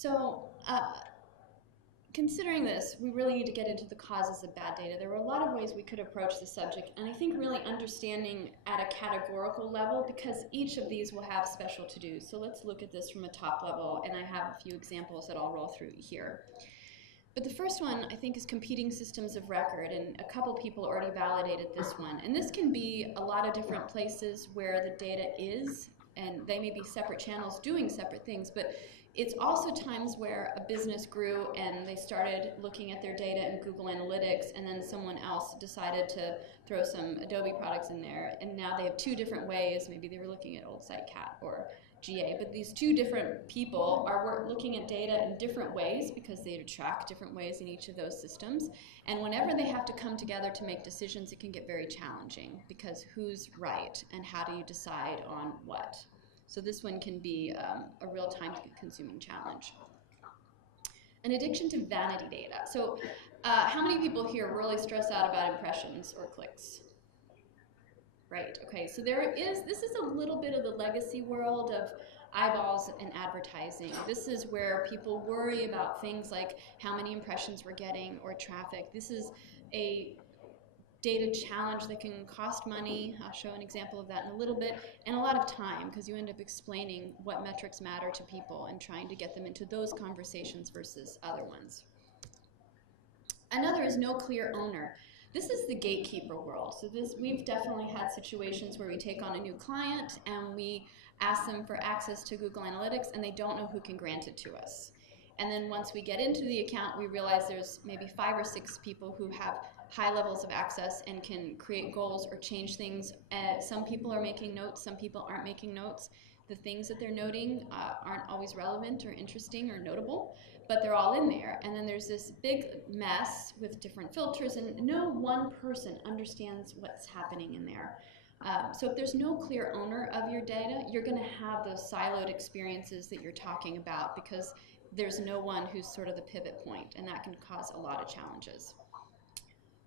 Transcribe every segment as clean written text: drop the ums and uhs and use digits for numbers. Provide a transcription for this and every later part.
So considering this, we really need to get into the causes of bad data. There were a lot of ways we could approach the subject, and I think really understanding at a categorical level, because each of these will have special to-dos. So let's look at this from a top level, and I have a few examples that I'll roll through here. But the first one, I think, is competing systems of record, and a couple people already validated this one. And this can be a lot of different places where the data is, and they may be separate channels doing separate things, but it's also times where a business grew and they started looking at their data in Google Analytics, and then someone else decided to throw some Adobe products in there, and now they have two different ways. Maybe they were looking at Old Sitecat or GA, but these two different people are looking at data in different ways because they track different ways in each of those systems. And whenever they have to come together to make decisions, it can get very challenging, because who's right and how do you decide on what? So this one can be a real time-consuming challenge. An addiction to vanity data. So how many people here really stress out about impressions or clicks? Right, okay, so this is a little bit of the legacy world of eyeballs and advertising. This is where people worry about things like how many impressions we're getting or traffic. This is a data challenge that can cost money. I'll show an example of that in a little bit, and a lot of time, because you end up explaining what metrics matter to people and trying to get them into those conversations versus other ones. Another is no clear owner. This is the gatekeeper world. So we've definitely had situations where we take on a new client and we ask them for access to Google Analytics, and they don't know who can grant it to us. And then once we get into the account, we realize there's maybe 5 or 6 people who have high levels of access and can create goals or change things. Some people are making notes, some people aren't making notes. The things that they're noting aren't always relevant or interesting or notable, but they're all in there. And then there's this big mess with different filters, and no one person understands what's happening in there. So if there's no clear owner of your data, you're going to have those siloed experiences that you're talking about, because there's no one who's sort of the pivot point, and that can cause a lot of challenges.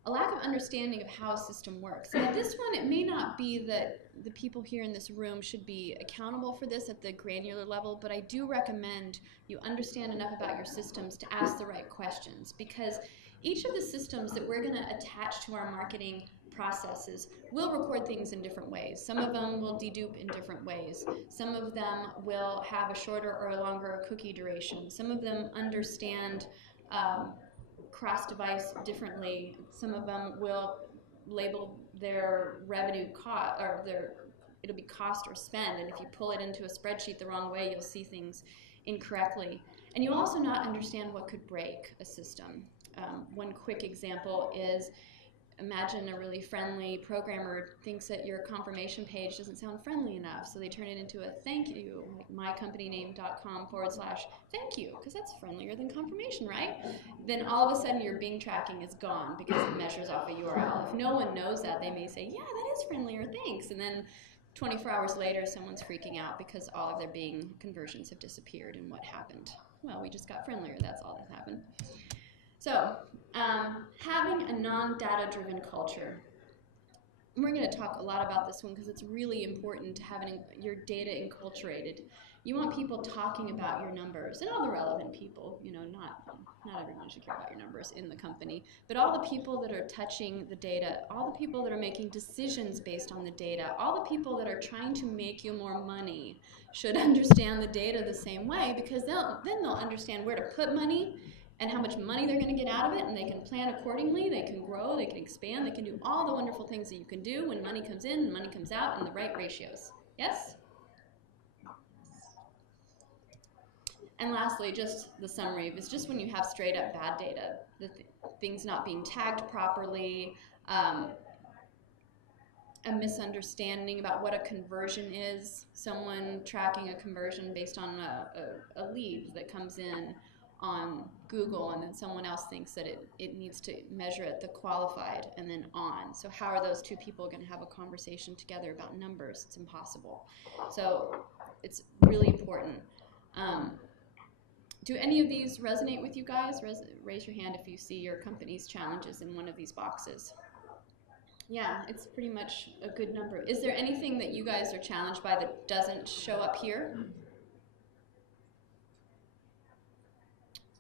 A lack of understanding of how a system works. Now this one, it may not be that the people here in this room should be accountable for this at the granular level, but I do recommend you understand enough about your systems to ask the right questions, because each of the systems that we're going to attach to our marketing processes will record things in different ways. Some of them will dedupe in different ways. Some of them will have a shorter or a longer cookie duration. Some of them understand cross-device differently. Some of them will label their revenue cost, or it'll be cost or spend, and if you pull it into a spreadsheet the wrong way, you'll see things incorrectly. And you'll also not understand what could break a system. One quick example is, imagine a really friendly programmer thinks that your confirmation page doesn't sound friendly enough, so they turn it into a thank you, like mycompanyname.com/thank you, because that's friendlier than confirmation, right? Then all of a sudden your Bing tracking is gone because it measures off a URL. If no one knows that, they may say, yeah, that is friendlier, thanks. And then 24 hours later, someone's freaking out because all of their Bing conversions have disappeared. And what happened? Well, we just got friendlier. That's all that happened. So, having a non-data-driven culture. And we're going to talk a lot about this one because it's really important to having your data enculturated. You want people talking about your numbers, and all the relevant people. You know, not everyone should care about your numbers in the company, but all the people that are touching the data, all the people that are making decisions based on the data, all the people that are trying to make you more money should understand the data the same way, because then they'll understand where to put money and how much money they're going to get out of it, and they can plan accordingly, they can grow, they can expand, they can do all the wonderful things that you can do when money comes in and money comes out in the right ratios. Yes? And lastly, just the summary. It's just when you have straight up bad data, things not being tagged properly, a misunderstanding about what a conversion is, someone tracking a conversion based on a lead that comes in on Google, and then someone else thinks that it needs to measure it, the qualified, and then on. So how are those two people going to have a conversation together about numbers? It's impossible. So it's really important. Do any of these resonate with you guys? Raise your hand if you see your company's challenges in one of these boxes. Yeah, it's pretty much a good number. Is there anything that you guys are challenged by that doesn't show up here?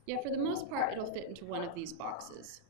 Yeah, for the most part, it'll fit into one of these boxes.